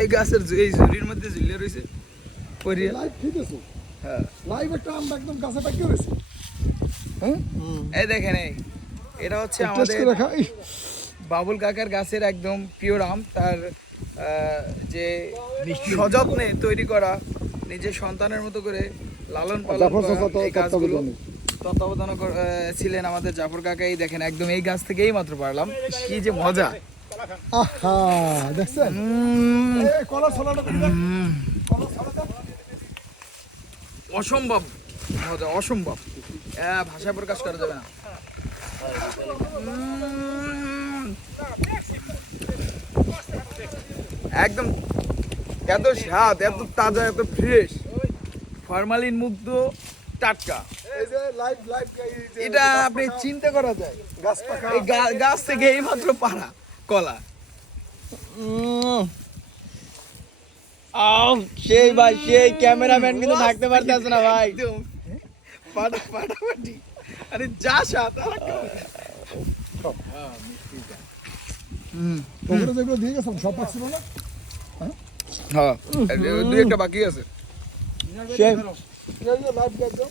এই গাছের এই ঝুড়ির মধ্যে ঝুলিয়ে রয়েছে পরিয়া। লাইভ ঠিক আছে, হ্যাঁ লাইভ একটা আম একদম গাছে পাকিয়ে রয়েছে। এই দেখেন এটা হচ্ছে টেস্ট আমাদের করে খাই। বাবুল কাকার গাছের একদম পিওর আম। তার যে সযত্নে তৈরি করা, নিজের সন্তানের মতো করে লালন পালন জাফর করা চাচা তো এই গাছগুলো তত্ত্বাবধানে। তত্ত্বাবধান ছিলেন আমাদের জাফর কাকাই। দেখেন একদম এই গাছ থেকেই মাত্র পারলাম, কি যে মজা। আহা দেখছেন, এই কলা ছড়াটা করে দেন, কলা ছড়া দেন। অসম্ভব মজা, অসম্ভব, ভাষায় প্রকাশ করা যাবে না। একদম এত স্বাদ, এত তাজা, এত ফ্রেশ, ফরমালিন মুক্ত, টাটকা। এই যে লাইভ লাইভ এটা আপনি চিন্তা করা যায়, গাছ পাকা। এই গাছ থেকে এই মাত্র পারা কলা। সেই ভাই, সেই ক্যামেরাম্যান কিন্তু থাকতে পারতেছে না ভাই। একদম ফাটাফাটি। আরে যা স্বাদ, ওগুলো যেগুলো দিয়ে গেছেন সব পাচ্ছিল না। হ্যাঁ দুই একটা বাকি আছে। সেই এই যে লাইভ গাছ দাও,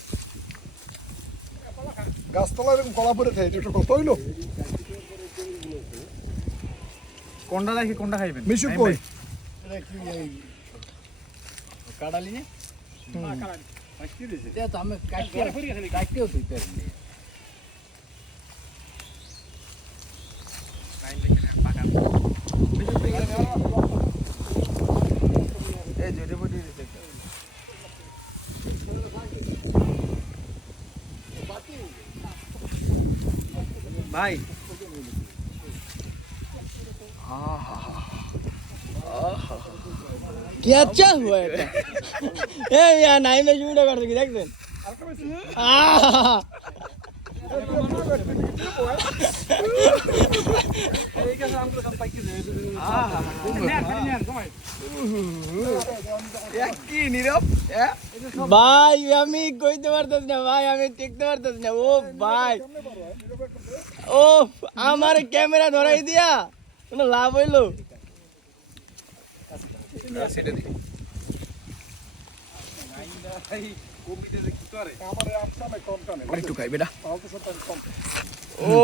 গাছতলা এরকম কলা পরে থাকে, এটা কত হইলো? কোনটা রাখি কোনটা খাইবেন? মিশু কই? কাটালি না? তো আমি কাটতেও দিতে পারি। এই জেটে বডি দিতে ভাই क्या अच्छा हुआ है ए यार नाई में वीडियो कर दे देख देन কি নীরব, ভাই আমি কইতে পারতাছ না ভাই, আমি টিকতে পারতাছ না। ও ভাই, ও আমার ক্যামেরা ধরাই দিয়া কোনো লাভ হইলো? সেটা দিই। আমার এই আমটা আমি কম টানে, একটু খাই বেটা। তাও তো সব কম। ও